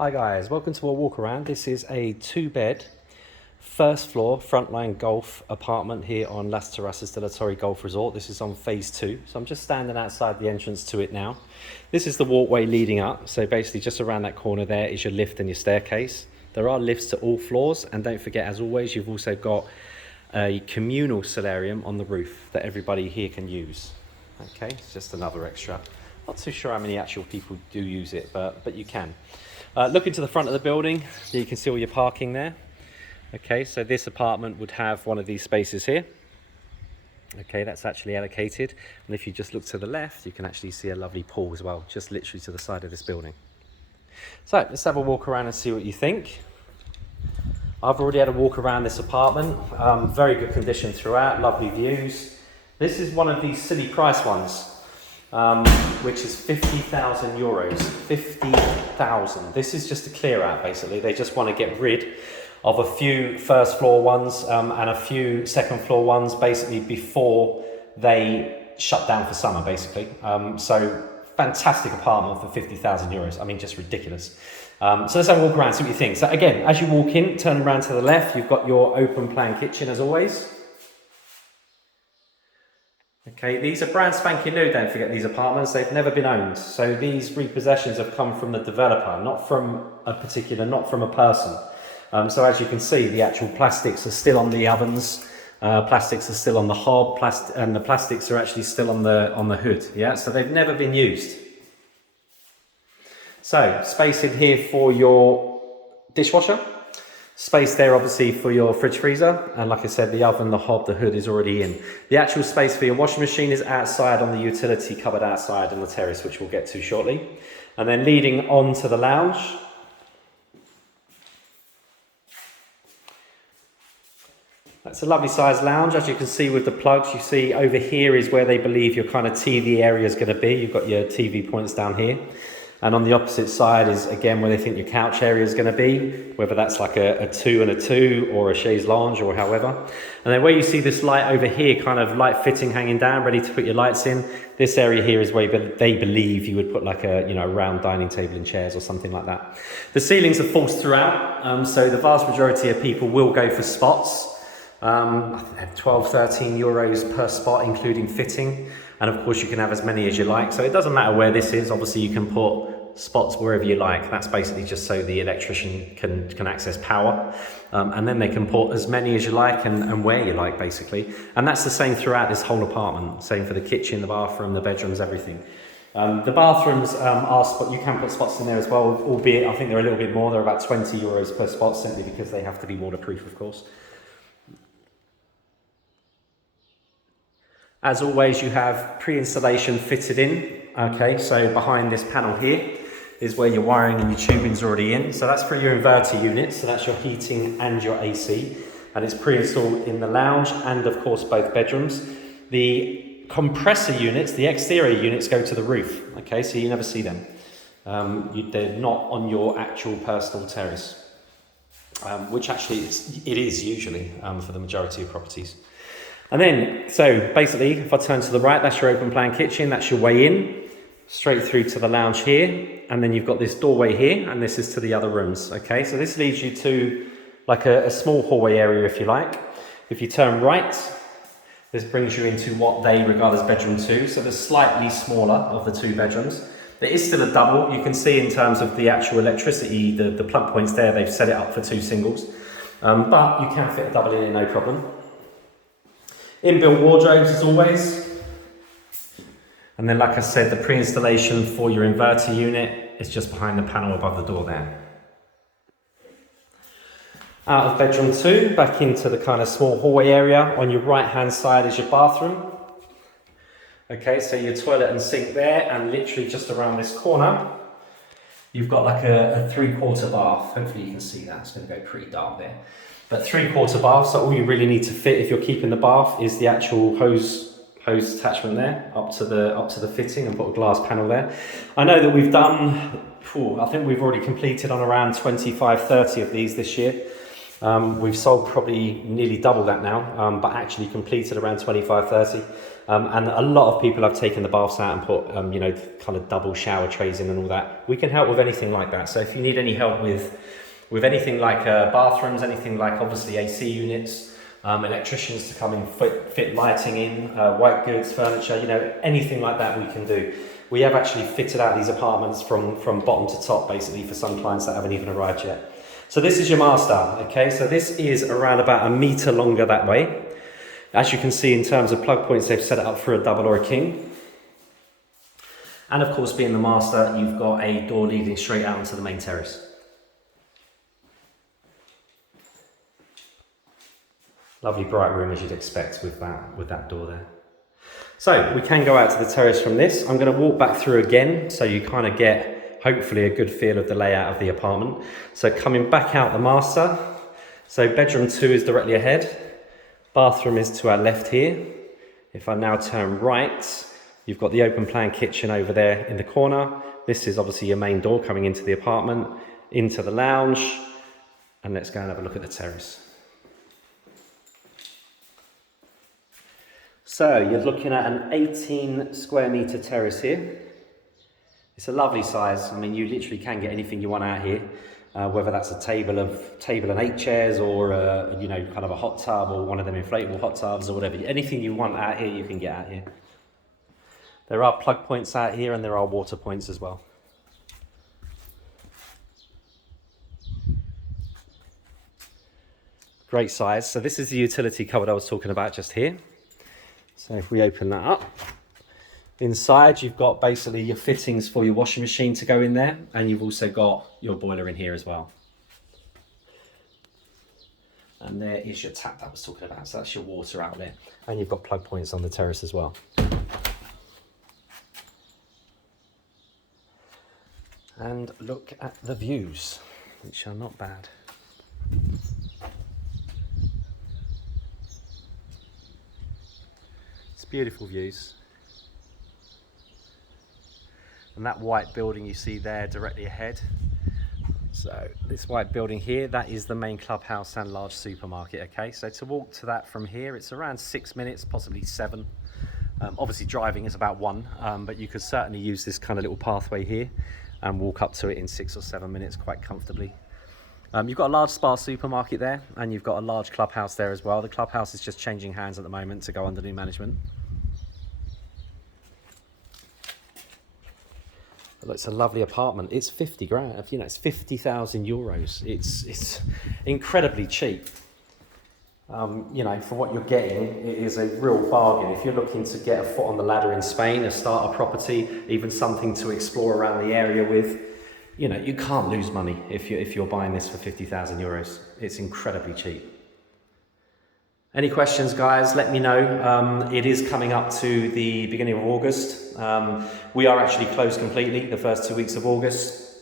Hi guys, welcome to a walk around. This is a 2-bed, first floor, Frontline golf apartment here on Las Terrazas de la Torre Golf Resort. This is on phase 2. So I'm just standing outside the entrance to it now. This is the walkway leading up. So basically just around that corner there is your lift and your staircase. There are lifts to all floors, and don't forget, as always, you've also got a communal solarium on the roof that everybody here can use. Okay, it's just another extra. Not too sure how many actual people do use it, but you can. Look into the front of the building, you can see all your parking there. Okay, so this apartment would have one of these spaces here. Okay, that's actually allocated. And if you just look to the left, you can actually see a lovely pool as well, just literally to the side of this building. So let's have a walk around and see what you think. I've already had a walk around this apartment. Very good condition throughout, lovely views. This is one of these silly price ones. Which is 50,000 euros. 50,000. This is just a clear out basically. They just want to get rid of a few first floor ones and a few second floor ones basically before they shut down for summer basically. So fantastic apartment for 50,000 euros. I mean, just ridiculous. So let's have a walk around, see what you think. So again, as you walk in, turn around to the left, you've got your open plan kitchen as always. Okay, these are brand spanking new, don't forget these apartments, they've never been owned. So these repossessions have come from the developer, not from a person. So as you can see, the actual plastics are still on the ovens, plastics are still on the hob, and the plastics are actually still on the hood. Yeah, so they've never been used. So space in here for your dishwasher. Space there obviously for your fridge freezer, and like I said, the oven, the hob, the hood is already in. The actual space for your washing machine is outside on the utility cupboard outside on the terrace, which we'll get to shortly. And then leading on to the lounge. That's a lovely sized lounge, as you can see with the plugs. You see over here is where they believe your kind of TV area is going to be. You've got your TV points down here. And on the opposite side is, again, where they think your couch area is going to be, whether that's like a 2 and a 2 or a chaise lounge or however. And then where you see this light over here, kind of light fitting hanging down, ready to put your lights in, this area here is where they believe you would put like a round dining table and chairs or something like that. The ceilings are false throughout, so the vast majority of people will go for spots. 12, 13 euros per spot, including fitting. And of course you can have as many as you like. So it doesn't matter where this is. Obviously you can put spots wherever you like. That's basically just so the electrician can access power. And then they can put as many as you like and where you like basically. And that's the same throughout this whole apartment. Same for the kitchen, the bathroom, the bedrooms, everything. The bathrooms you can put spots in there as well, albeit I think they're a little bit more. They're about 20 euros per spot simply because they have to be waterproof, of course. As always, you have pre-installation fitted in. Okay, so behind this panel here is where your wiring and your tubing's already in. So that's for your inverter units. So that's your heating and your AC. And it's pre-installed in the lounge and of course both bedrooms. The compressor units, the exterior units go to the roof. Okay, so you never see them. They're not on your actual personal terrace. Which actually it is usually for the majority of properties. And then, so basically, if I turn to the right, that's your open plan kitchen, that's your way in, straight through to the lounge here, and then you've got this doorway here, and this is to the other rooms, okay? So this leads you to like a small hallway area, if you like. If you turn right, this brings you into what they regard as bedroom 2, so the slightly smaller of the 2 bedrooms. There is still a double. You can see in terms of the actual electricity, the plug points there, they've set it up for 2 singles, but you can fit a double in here, no problem. Inbuilt wardrobes as always. And then like I said, the pre-installation for your inverter unit is just behind the panel above the door there. Out of bedroom 2, back into the kind of small hallway area. On your right hand side is your bathroom. Okay, so your toilet and sink there, and literally just around this corner, you've got like a 3/4 bath. Hopefully you can see that, it's going to go pretty dark there. But 3/4 bath, so all you really need to fit if you're keeping the bath is the actual hose attachment there up to the fitting, and put a glass panel there. I know that we've done, I think we've already completed on around 25, 30 of these this year. We've sold probably nearly double that now, but actually completed around 25, 30. And a lot of people have taken the baths out and put, you know, kind of double shower trays in and all that. We can help with anything like that. So if you need any help with anything like bathrooms, anything like obviously AC units, electricians to come in, fit lighting in, white goods, furniture, you know, anything like that we can do. We have actually fitted out these apartments from bottom to top, basically, for some clients that haven't even arrived yet. So this is your master, okay? So this is around about 1 meter longer that way. As you can see, in terms of plug points, they've set it up for a double or a king. And of course, being the master, you've got a door leading straight out onto the main terrace. Lovely bright room, as you'd expect with that door there. So we can go out to the terrace from this. I'm going to walk back through again so you kind of get hopefully a good feel of the layout of the apartment. So coming back out the master, so bedroom 2 is directly ahead, bathroom is to our left here. If I now turn right, you've got the open plan kitchen over there in the corner. This is obviously your main door coming into the apartment, into the lounge, and let's go and have a look at the terrace. So you're looking at an 18 square meter terrace here. It's a lovely size. I mean, you literally can get anything you want out here, whether that's a table and 8 chairs, or you know, kind of a hot tub, or one of them inflatable hot tubs, or whatever. Anything you want out here, you can get out here. There are plug points out here, and there are water points as well. Great size. So this is the utility cupboard I was talking about just here. So if we open that up, inside you've got basically your fittings for your washing machine to go in there, and you've also got your boiler in here as well. And there is your tap that I was talking about, so that's your water outlet, and you've got plug points on the terrace as well. And look at the views, which are not bad. Beautiful views. And that white building you see there directly ahead, so this white building here, that is the main clubhouse and large supermarket. Okay, so to walk to that from here, it's around 6 minutes, possibly 7. Obviously driving is about 1, but you could certainly use this kind of little pathway here and walk up to it in 6 or 7 minutes quite comfortably. You've got a large Spar supermarket there, and you've got a large clubhouse there as well. The clubhouse is just changing hands at the moment to go under new management. Look, it's a lovely apartment. It's 50 grand, you know, it's 50,000 euros. It's incredibly cheap. You know, for what you're getting, it is a real bargain. If you're looking to get a foot on the ladder in Spain, a starter property, even something to explore around the area with, you know, you can't lose money if you're buying this for 50,000 euros. It's incredibly cheap. Any questions, guys, let me know. It is coming up to the beginning of August. We are actually closed completely the first 2 weeks of August.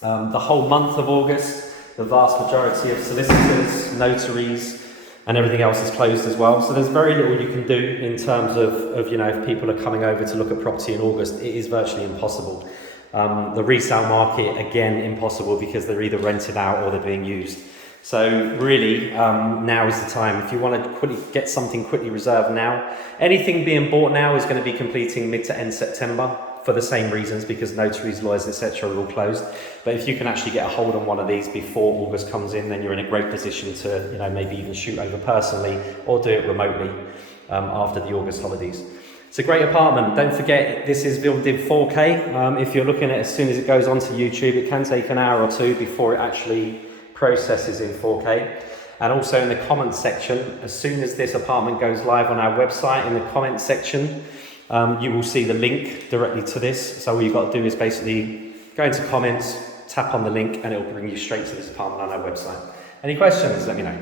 The whole month of August, the vast majority of solicitors, notaries, and everything else is closed as well. So there's very little you can do in terms of you know, if people are coming over to look at property in August, it is virtually impossible. The resale market, again, impossible, because they're either rented out or they're being used. So really, now is the time. If you want to get something quickly reserved now, anything being bought now is going to be completing mid to end September for the same reasons, because notaries, lawyers, etc. are all closed. But if you can actually get a hold on one of these before August comes in, then you're in a great position to, you know, maybe even shoot over personally or do it remotely after the August holidays. It's a great apartment. Don't forget, this is filmed in 4K. If you're looking at it as soon as it goes onto YouTube, it can take an hour or 2 before it actually processes in 4K. And also in the comments section, as soon as this apartment goes live on our website, in the comments section, you will see the link directly to this. So all you've got to do is basically go into comments, tap on the link, and it will bring you straight to this apartment on our website. Any questions? Let me know.